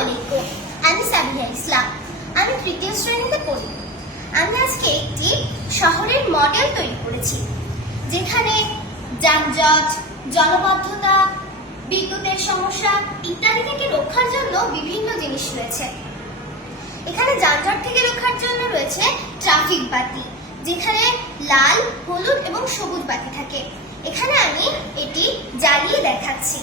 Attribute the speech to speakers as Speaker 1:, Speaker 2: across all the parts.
Speaker 1: আলাইকুম আমি সাবিহা ইসলাম। আমি তৃতীয় শ্রেণীতে পড়ি। আমি আজকে একটি শহরের মডেল তৈরি করেছি, যেখানে যানজট, জলবদ্ধতা, বিদ্যুতের সমস্যা ইত্যাদি থেকে রক্ষার জন্য বিভিন্ন জিনিস রয়েছে। এখানে যানজট থেকে রক্ষার জন্য রয়েছে ট্রাফিক বাতি, যেখানে লাল, হলুদ এবং সবুজ বাতি থাকে। এখানে আমি এটি জ্বালিয়ে দেখাচ্ছি।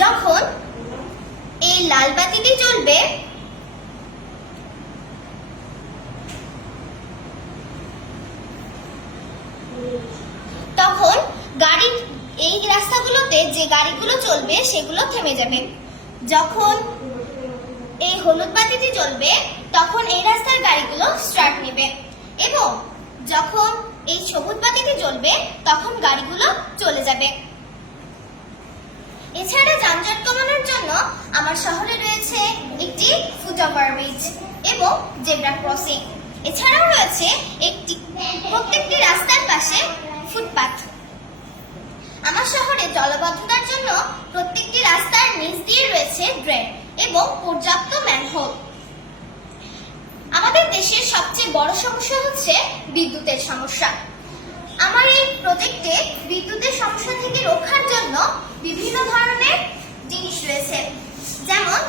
Speaker 1: যখন এই লাল বাতিটি জ্বলবে, তখন গাড়ি এই রাস্তাগুলোতে যে গাড়িগুলো চলবে, সেগুলো থেমে যাবে। যখন এই হলুদ বাতিটি জ্বলবে, তখন এই রাস্তার গাড়িগুলো স্টার্ট নেবে। এবং যখন এই সবুজ বাতিটি জ্বলবে, তখন গাড়িগুলো যাবে। এছাড়া যানজট কমানোর জন্য আমার শহরে রয়েছে একটি ফুট ওভারব্রিজ এবং জেব্রা ক্রসিং। এছাড়াও রয়েছে একটি প্রত্যেকটি রাস্তার পাশে ফুটপাথ। আমার শহরে জলবদ্ধতার জন্য প্রত্যেকটি রাস্তার নিচ দিয়ে রয়েছে ড্রেন এবং পর্যাপ্ত ম্যানহোল। আমাদের দেশের সবচেয়ে বড় সমস্যা হচ্ছে বিদ্যুতের সমস্যা। প্রজেক্টে বিদ্যুতের সমস্যা থেকে রক্ষার জন্য বিভিন্ন ধরনের জিনিস রয়েছে। যেমন,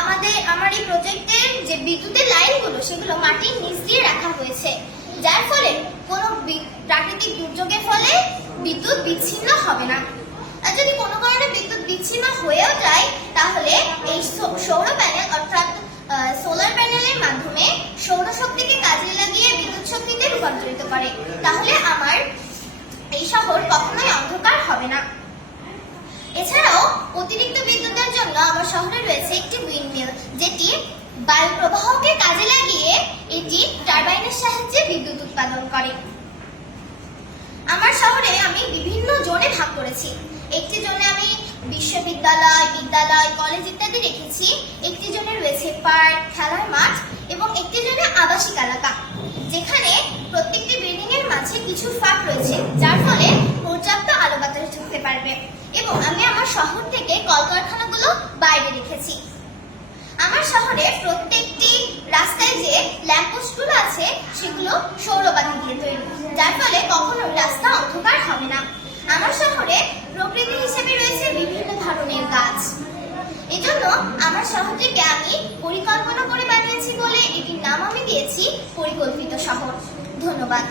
Speaker 1: আমাদের, আমার এই প্রজেক্টের যে বিদ্যুতের লাইনগুলো, সেগুলো মাটির নিচ দিয়ে রাখা হয়েছে। যার ফলে কোনো প্রাকৃতিক দুর্যোগের ফলে বিদ্যুৎ বিচ্ছিন্ন হবে না। আর যদি কোনো কারণে বিদ্যুৎ বিচ্ছিন্ন হয়েও যায়, তাহলে এই সৌর প্যানেল, অর্থাৎ সোলার প্যানেলের মাধ্যমে সৌরশক্তিকে কাজে লাগিয়ে বিদ্যুৎ শক্তিতে রূপান্তরিত করে। তাহলে আমার এই শহর কখনোই অন্ধকার হবে না। এছাড়াও, অতিরিক্ত বিদ্যুতের জন্য আমার শহরে রয়েছে একটি উইন্ডমিল যেটি বায়ু প্রবাহকে কাজে লাগিয়ে এটি টারবাইনের সাহায্যে বিদ্যুৎ উৎপাদন করে। আমার শহরে আমি বিভিন্ন জোনে ভাগ করেছি। একটি জোনে আমি বিশ্ববিদ্যালয়, বিদ্যালয়, কলেজ ইত্যাদি রেখেছি। একটি জোনে রয়েছে পার্ক, খেলার মাঠ এবং একটি জোনে আবাসিক এলাকা। যেখানে প্রত্যেকটি বিল্ডিং এর মাঝে কিছু ফাঁক রয়েছে যার ফলে পর্যাপ্ত আলো বাতাস ঢুকতে পারবে। এবং আমি আমার শহর থেকে কলকারখানাগুলো বাইরে রেখেছি। আমার শহরে প্রত্যেকটি রাস্তায় যে ল্যাম্পপোস্টগুলো আছে, সেগুলো সৌরবাতি দিয়ে তৈরি। যার ফলে কখনো রাস্তা অন্ধকার হবে না। আমার শহরে প্রকৃতি হিসেবে রয়েছে বিভিন্ন ধরনের গাছ। এজন্য আমার শহরটিকে আমি পরিকল্পনা করে বানিয়েছি বলে এটির নাম আমি দিয়েছি পরিকল্পিত শহর। ধন্যবাদ।